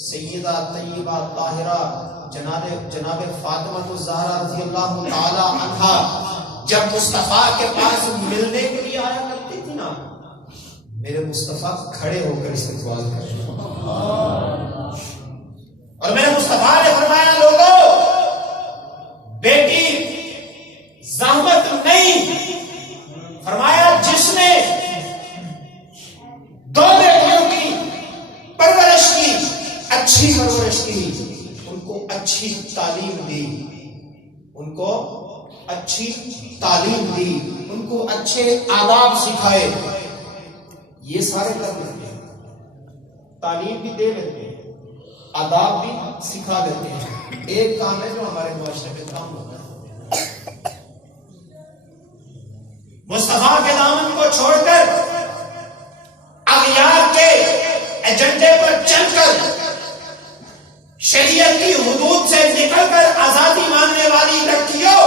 سیدہ طیبہ طاہرہ جناب فاطمہ الزہرا رضی اللہ تعالی عنہا جب مصطفیٰ کے پاس ملنے کے لیے آیا کرتی تھی نا، میرے مصطفیٰ کھڑے ہو کر استقبال کرتے، اور میرے مصطفیٰ نے فرمایا لوگوں بیٹی زحمت نہیں، فرمایا جس نے دو بیٹیوں کی پرورش کی، اچھی پرورش کی، ان کو اچھی تعلیم دی، ان کو اچھی تعلیم دی، ان کو اچھے آداب سکھائے، یہ سارے کر لیتے ہیں، تعلیم بھی دے لیتے ہیں، آداب بھی سکھا دیتے ہیں۔ ایک کام ہے جو ہمارے معاشرے میں کام ہوتا ہے، مصطفیٰ کے دامن کو چھوڑ کر اغیار کے ایجنڈے پر چل کر شریعت کی حدود سے نکل کر آزادی ماننے والی لڑکیوں،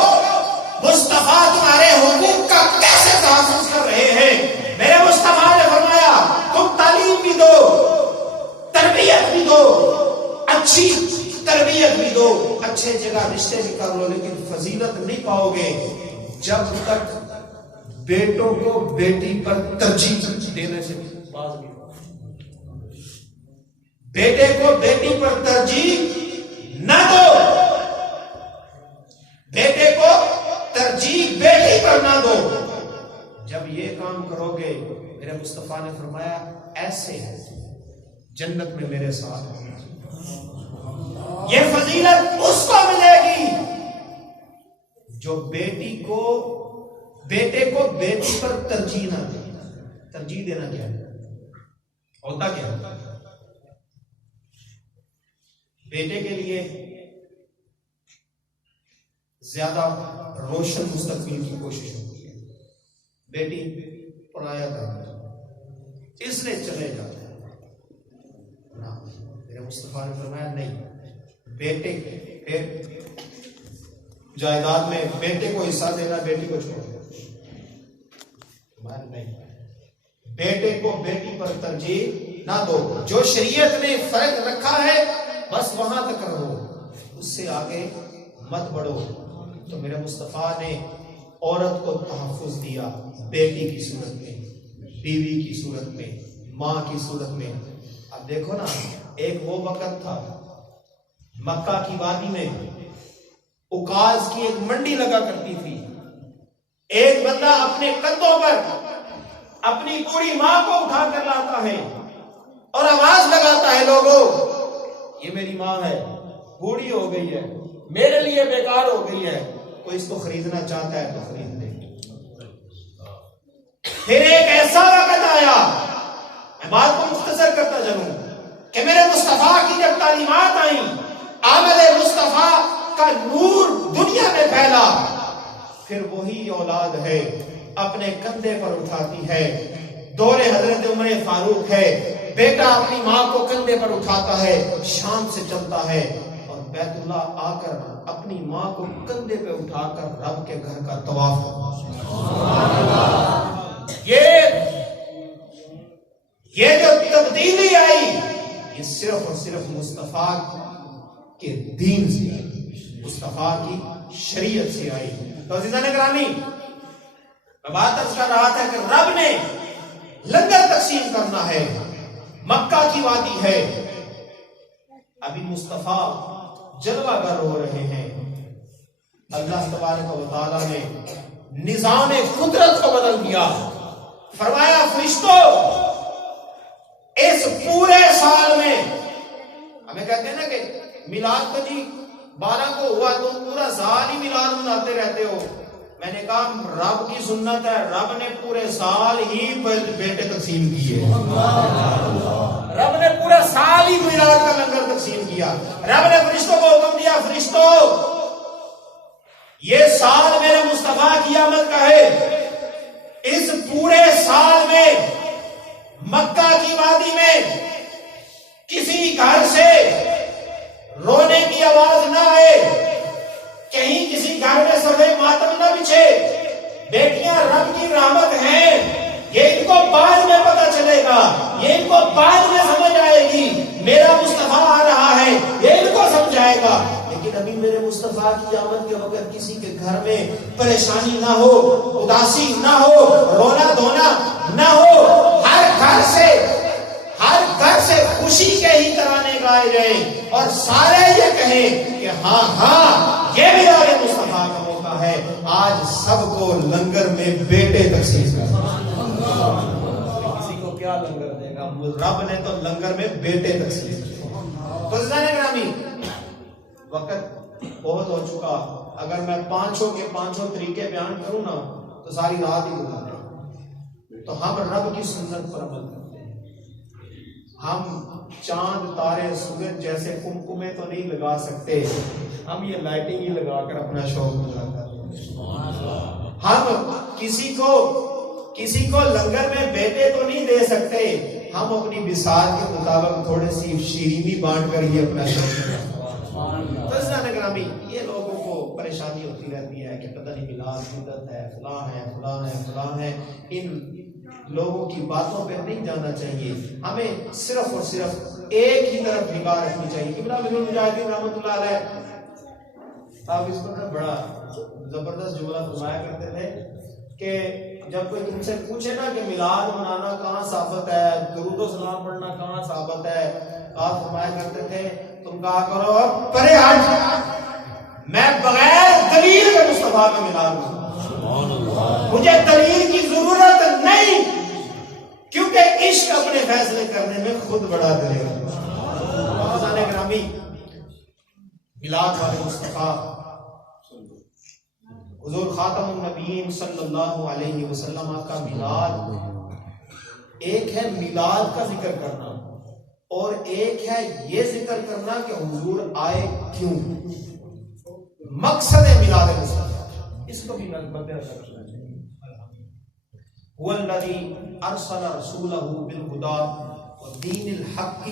مصطفیٰ تمہارے حقوق کا کیسے تحفظ کر رہے ہیں؟ میرے مصطفیٰ نے فرمایا تم تعلیم بھی دو، تربیت بھی دو، اچھی تربیت بھی دو، اچھے جگہ رشتے بھی کر لو، لیکن فضیلت نہیں پاؤ گے جب تک بیٹوں کو بیٹی پر ترجیح دینے سے باز نہیں ہو۔ بیٹے کو بیٹی پر ترجیح نہ دو، بیٹے کو ترجیح بیٹی پر نہ دو۔ جب یہ کام کرو گے میرے مصطفیٰ نے فرمایا ایسے جنت میں میرے ساتھ ہونا۔ یہ فضیلت اس کو ملے گی جو بیٹے کو بیٹی پر ترجیح نہ دے۔ ترجیح دینا کیا ہے؟ ہوتا کیا ہے؟ بیٹے کے لیے زیادہ روشن مستقبل کی کوشش ہوتی ہے، بیٹی پرایا تھا اس لیے چلے جاتا ہے نا۔ میرے مصطفیٰ نے فرمایا نہیں، بیٹے جائیداد میں بیٹے کو حصہ دینا، بیٹی کو چھوڑ دینا نہیں، بیٹے کو بیٹی پر ترجیح نہ دو۔ جو شریعت نے فرق رکھا ہے بس وہاں تک رہو، اس سے آگے مت بڑھو۔ تو میرے مصطفیٰ نے عورت کو تحفظ دیا، بیٹی کی صورت میں، بیوی کی صورت میں، ماں کی صورت میں۔ اب دیکھو نا، ایک وہ وقت تھا مکہ کی وادی میں اکاز کی ایک منڈی لگا کرتی تھی، ایک بندہ اپنے کندھوں پر اپنی پوری ماں کو اٹھا کر لاتا ہے اور آواز لگاتا ہے لوگوں یہ میری ماں ہے، بوڑھی ہو گئی ہے، میرے لیے بیکار ہو گئی ہے، کوئی اس کو خریدنا چاہتا ہے تو خرید لے۔ پھر ایک ایسا وقت آیا، میں بات کو مختصر کرتا چلوں، کہ میرے مصطفیٰ کی جب تعلیمات آئیں، آمد مصطفیٰ کا نور دنیا میں پھیلا، پھر وہی اولاد ہے اپنے کندھے پر اٹھاتی ہے۔ دور حضرت عمر فاروق ہے، بیٹا اپنی ماں کو کندھے پر اٹھاتا ہے، شام سے چلتا ہے، اور بیت اللہ آ کر اپنی ماں کو کندھے پہ اٹھا کر رب کے گھر کا طواف کرتا ہے۔ یہ جو تبدیلی آئی یہ صرف اور صرف مصطفیٰ کے دین سے آئی، مصطفیٰ کی شریعت سے آئی۔ تو عزیزان گرامی، میں بات عرض کر رہا تھا کہ رب نے لنگر تقسیم کرنا ہے، مکہ کی وادی ہے، ابھی مصطفیٰ جلوہ گر ہو رہے ہیں۔ اللہ تبارک و تعالیٰ نے نظام قدرت کو بدل دیا، فرمایا فرشتوں اس پورے سال میں، ہمیں کہتے ہیں نا کہ میلاد تو جی 12 کو ہوا تو پورا سال ہی میلاد مناتے رہتے ہو، میں نے کہا رب کی سنت ہے، رب نے پورے سال ہی بیٹے تقسیم کیے، رب نے پورا سال ہی میلاد کا لنگر تقسیم کیا۔ رب نے فرشتوں کو حکم دیا، فرشتوں یہ سال میرے مصطفیٰ کی آمد کا ہے، اس پورے سال میں مکہ کی وادی میں کسی گھر سے رونے کی آواز نہ آئے، کہیں کسی گھر میں سبے ماتم نہ بچھے، بیٹیاں رب کی رحمت ہیں، یہ ان کو بعد میں پتہ چلے گا، یہ ان کو بعد میں سمجھ آئے گی، میرا مصطفیٰ آ رہا مصطفیٰ کی آمد کے وقت کسی کے گھر میں پریشانی نہ ہو، اداسی نہ ہو، رونا دھونا نہ ہو، ہر گھر سے خوشی کے ہی ترانے گائے جائیں اور سارے یہ کہیں کہ ہاں یہ بھی میلاد مصطفیٰ کا موقع ہے۔ آج سب کو لنگر میں بیٹے تقسیم کر، کسی کو کیا لنگر دے گا؟ رب نے تو لنگر میں بیٹے تقسیم کیے۔ تو عزیزان گرامی، وقت بہت ہو چکا، اگر میں پانچوں کے پانچوں طریقے بیان کروں نا تو ساری رات ہی گزار دیں۔ تو ہم رب کی سنت پر عمل کرتے ہیں، ہم چاند تارے سورج جیسے کمکمے تو نہیں لگا سکتے، ہم یہ لائٹنگ ہی لگا کر اپنا شوق پورا کرتے ہیں۔ ہم کسی کو لنگر میں بیٹے تو نہیں دے سکتے، ہم اپنی بساط کے مطابق تھوڑے سی شیرینی بانٹ کر ہی اپنا شوق پورا کرتے ہیں۔ تو عزیزان گرامی، یہ لوگوں کو پریشانی ہوتی رہتی ہے کہ پتہ نہیں میلاد بدعت ہے، فلاں ہے، ان لوگوں کی باتوں پہ نہیں جانا چاہیے، ہمیں صرف اور صرف ایک ہی طرف نگاہ رکھنی چاہیے۔ قبلہ امیر المجاہدین رحمۃ اللہ علیہ آپ اس پر بڑا زبردست جملہ فرمایا کرتے تھے کہ جب کوئی تم سے پوچھے نا کہ میلاد منانا کہاں ثابت ہے، درود و سلام پڑھنا کہاں ثابت ہے، آپ فرمایا کرتے تھے تم کہا کرو پرے ہٹ، میں بغیر دلیل کے مصطفیٰ کا میلاد مناؤں، مجھے دلیل کی ضرورت نہیں، کیونکہ عشق اپنے فیصلے کرنے میں خود بڑا دلیل ہے۔ گرامی، میلاد والے مصطفیٰ حضور خاتم النبیین صلی اللہ علیہ وسلم کا میلاد، ایک ہے میلاد کا ذکر کرنا اور ایک ہے یہ ذکر کرنا کہ حضور آئے کیوں، مقصد میلاد مصطفیٰ، اس کو بھی مد نظر رکھنا چاہیے۔ هو الذی ارسل رسولہ بالہدی ودین الحق،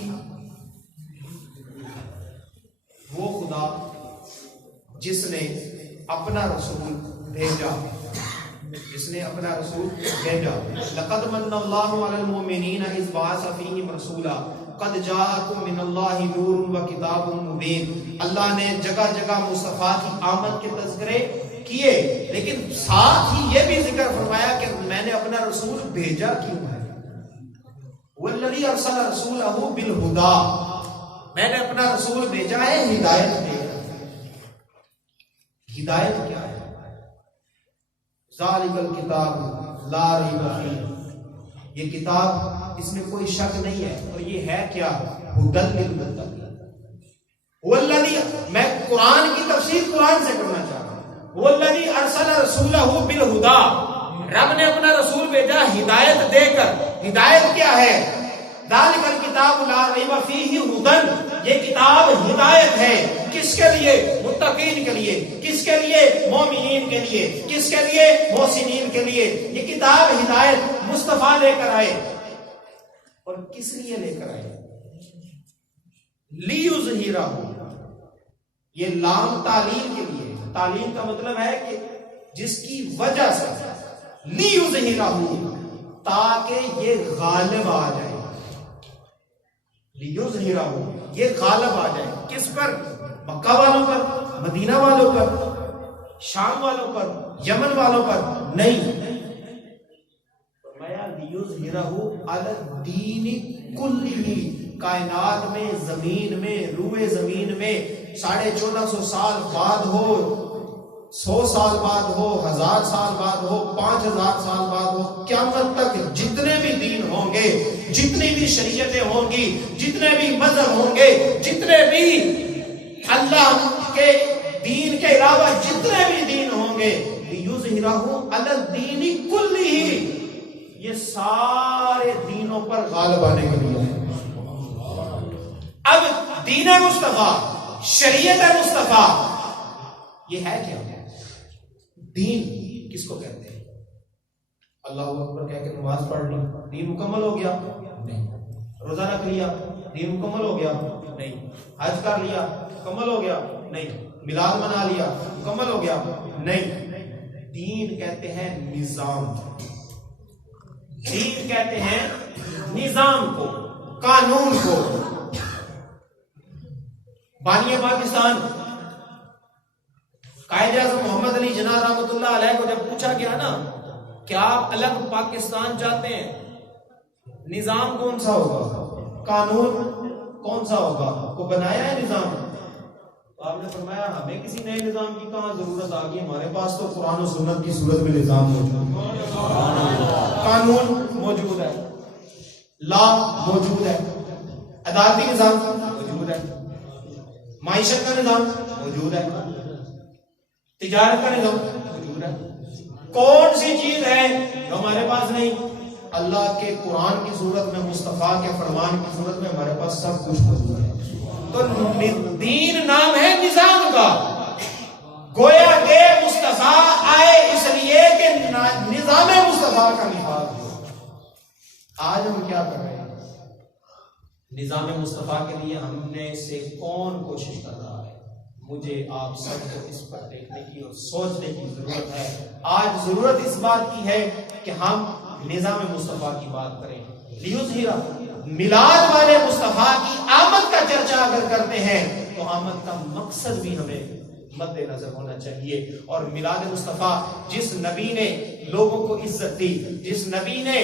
وہ خدا جس نے اپنا رسول بھیجا، لقد من اللہ علی المؤمنین اذ بعث فیہم رسولا قد جاءکم من اللہ نور و کتاب مبین۔ اللہ نے جگہ جگہ مصطفیٰ کی آمد کے تذکرے کیے، لیکن ساتھ ہی یہ بھی ذکر فرمایا کہ میں نے اپنا رسول بھیجا کیوں ہے۔ والذی ارسل رسولہ بالہدی، میں نے اپنا رسول بھیجا ہے ہدایت دے کر۔ ہدایت کیا ہے؟ ذالک الکتاب لا ریب فیہ، یہ کتاب اس میں کوئی شک نہیں ہے، اور یہ ہے کیا؟ ھدی للمتقین۔ والذی، میں قرآن کی تفسیر قرآن سے کرنا چاہتا ہوں، والذی ارسل رسولہ بالہدی، رب نے اپنا رسول بھیجا ہدایت دے کر۔ ہدایت کیا ہے؟ ذالک الکتاب لا ریب فیہ ھدی، یہ کتاب ہدایت ہے، کس کے لیے؟ متقین کے لیے۔ کس کے لیے؟ مومنین کے لیے۔ کس کے لیے؟ محسنین کے لیے۔ یہ کتاب ہدایت مصطفیٰ لے کر آئے، اور کس لیے لے کر آئے؟ لیظہرہ، یہ لام تعلیم کے لیے، تعلیم کا مطلب ہے کہ جس کی وجہ سے، لیظہرہ، تاکہ یہ غالب آ جائے، لیظہرہ، یہ غالب آ جائے، کس پر؟ مکہ والوں پر، مدینہ والوں پر، شام والوں پر، یمن والوں پر نہیں، فرمایا لیظہرہ علی الدین کلہ، کائنات میں، زمین میں، روئے زمین میں 1450 سال بعد ہو، 100 سال بعد ہو، 1000 سال بعد ہو، 5000 سال بعد ہو، قیامت تک جتنے بھی دین ہوں گے، جتنی بھی شریعتیں ہوں گی، جتنے بھی مذہب ہوں گے، جتنے بھی اللہ کے دین کے علاوہ جتنے بھی دین ہوں گے، لیظہرہ علی الدین کلہ، یہ سارے دینوں پر غالب آنے کے لیے۔ اب دین مصطفیٰ، شریعت مصطفیٰ، یہ ہے کیا؟ دین کس کو کہتے ہیں؟ اللہ اکبر کہہ کے نماز پڑھ لی، دین مکمل ہو گیا؟ نہیں۔ روزہ رکھ لیا، دین مکمل ہو گیا؟ نہیں۔ حج کر لیا، مکمل ہو گیا؟ نہیں۔ میلاد منا لیا، مکمل ہو گیا؟ نہیں۔ دین کہتے ہیں نظام، دین کہتے ہیں نظام کو، قانون کو۔ بانی پاکستان قائد اعظم محمد علی جناح رحمۃ اللہ علیہ کو جب پوچھا گیا نا کہ آپ الگ پاکستان چاہتے ہیں، نظام کون سا ہوگا، قانون کون سا ہوگا، کو بنایا ہے نظام؟ تو آپ نے فرمایا ہمیں کسی نئے نظام کی کہاں ضرورت آ گئی، ہمارے پاس تو قرآن و سنت کی صورت میں نظام موجود ہے، قانون موجود ہے، لا موجود ہے، عدالتی نظام موجود ہے، معیشت کا نظام موجود ہے، تجارت کا نظام موجود ہے۔ کون سی چیز ہے جو ہمارے پاس نہیں؟ اللہ کے قرآن کی صورت میں، مصطفیٰ کے فرمان کی صورت میں ہمارے پاس سب کچھ موجود ہے۔ تو دین نام ہے نظام کا، گویا کہ مصطفیٰ آئے اس لیے کہ نظام مصطفیٰ کا نفاذ ہو۔ آج ہم کیا کر رہے ہیں؟ نظام مصطفیٰ کے لیے ہم نے سے کون کوشش کر رہا ہے؟ مجھے آپ سب کو اس پر دیکھنے کی اور سوچنے کی ضرورت ہے۔ آج ضرورت اس بات کی ہے کہ ہم نظام مصطفیٰ کی بات کریں۔ لیظہرا، میلاد والے مصطفیٰ کی آمد کا چرچا اگر کرتے ہیں تو آمد کا مقصد بھی ہمیں مد نظر ہونا چاہیے۔ اور میلاد مصطفیٰ، جس نبی نے لوگوں کو عزت دی، جس نبی نے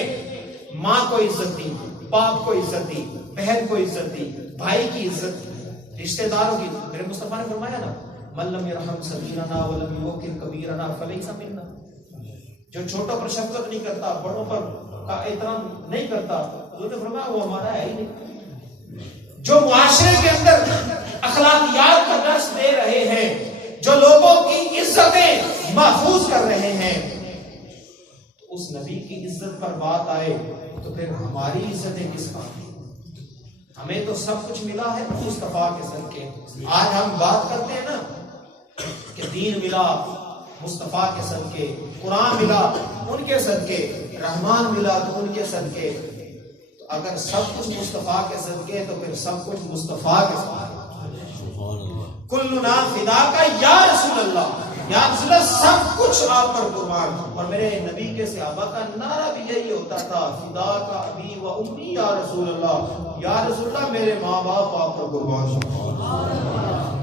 ماں کو عزت دی، باپ کو عزت دی، بہن کو عزت دی، بھائی کی عزت دی، رشتہ داروں کی، میرے مصطفیٰ نے فرمایا نا من لم یرحم صغیرنا ولم یوقر کبیرنا فلیس منا، جو چھوٹوں پر شفقت نہیں کرتا، بڑوں پر کا احترام نہیں کرتا، حضور نے فرمایا وہ ہمارا ہے ہی نہیں۔ جو معاشرے کے اندر اخلاقیات کا درس دے رہے ہیں، جو لوگوں کی عزتیں محفوظ کر رہے ہیں، تو اس نبی کی عزت پر بات آئے تو پھر ہماری عزتیں کس کام کی؟ ہمیں تو سب کچھ ملا ہے مصطفیٰ کے صدقے۔ آج ہم بات کرتے ہیں نا کہ دین ملا مصطفیٰ کے صدقے، قرآن ملا ان کے صدقے، رحمان ملا تو ان کے صدقے۔ تو اگر سب کچھ مصطفیٰ کے صدقے تو پھر سب کچھ مصطفیٰ کے صدقے۔ کلنا فداک یا رسول اللہ، یا رسول اللہ، سب کچھ آپ پر قربان۔ اور میرے نبی کے صحابہ کا نعرہ بھی یہی ہوتا تھا، فداک ابی و امی یا رسول اللہ، یا رسول اللہ میرے ماں باپ آپ پر قربان۔